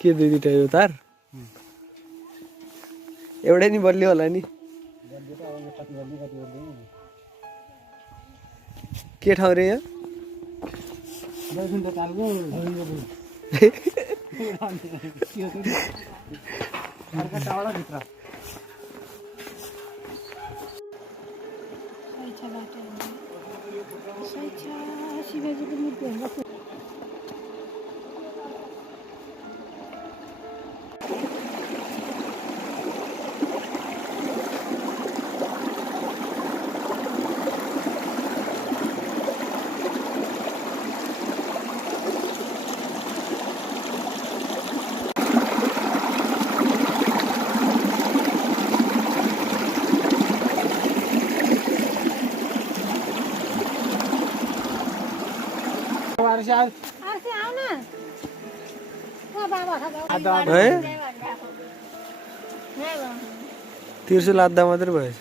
के दुई दुईटा यो तार एउटै नि बलियो होला नि के ठाउँ रे यो तिर्सो लाद्दा मात्रै भएछ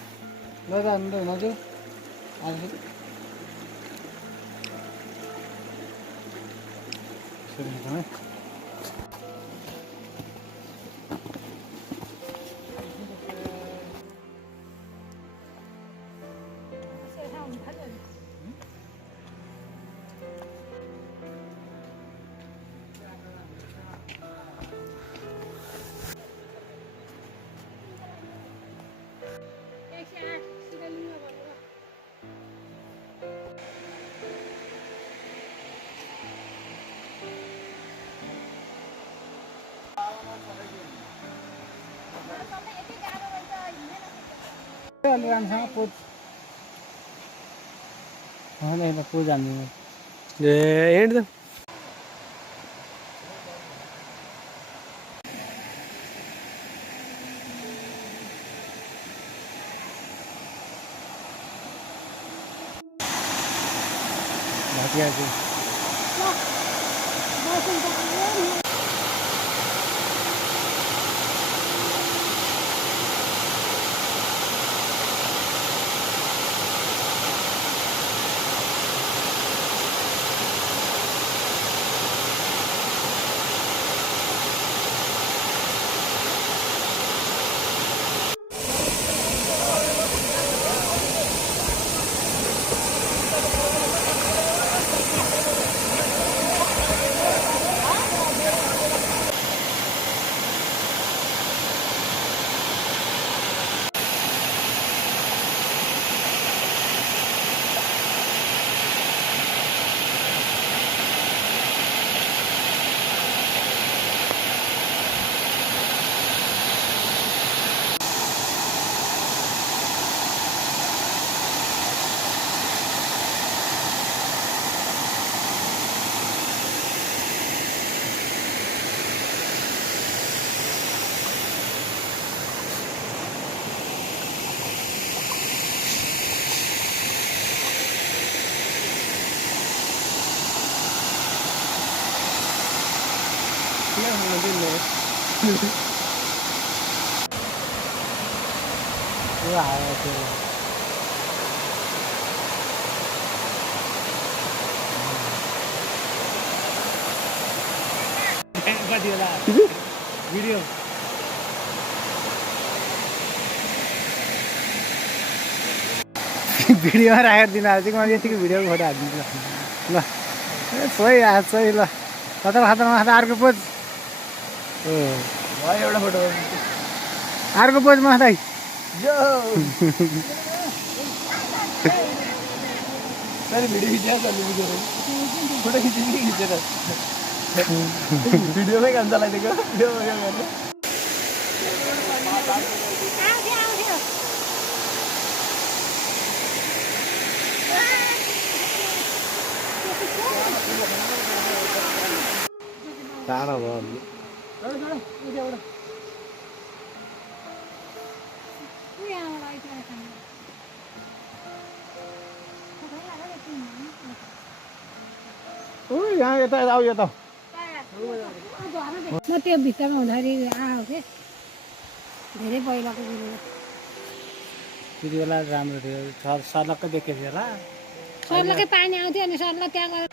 हिँड्छ भिडियो भिडियोमा राखेर दिन आज मैले यतिको भिडियोको फोटो हालिदिन्छु ल सही आज सही ल खतरा खतरामा खाँदा अर्को पोज एउटा फोटो अर्को पोज मा दाइ भिडियो फोटो खिचेर भिडियोमै काम चलाइदिएको टाढा भयो यहाँ यता आऊ यता म त्यो भित्तामा हुँदाखेरि आएको थिएँ धेरै पहिलाको कुरो त्यति बेला राम्रो थियो सर्लक्कै देखेको थियो होला सर्लकै पानी आउँथ्यो अनि सर्ल त्यहाँ गएर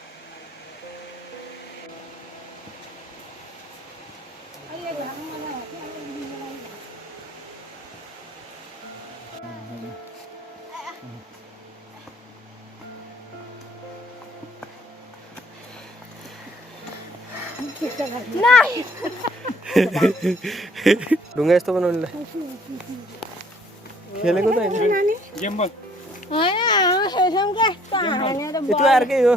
ढुङ्गा यस्तो बनाउनुलाई खेलेको त होइन गेम बल होइन त्यो अर्कै हो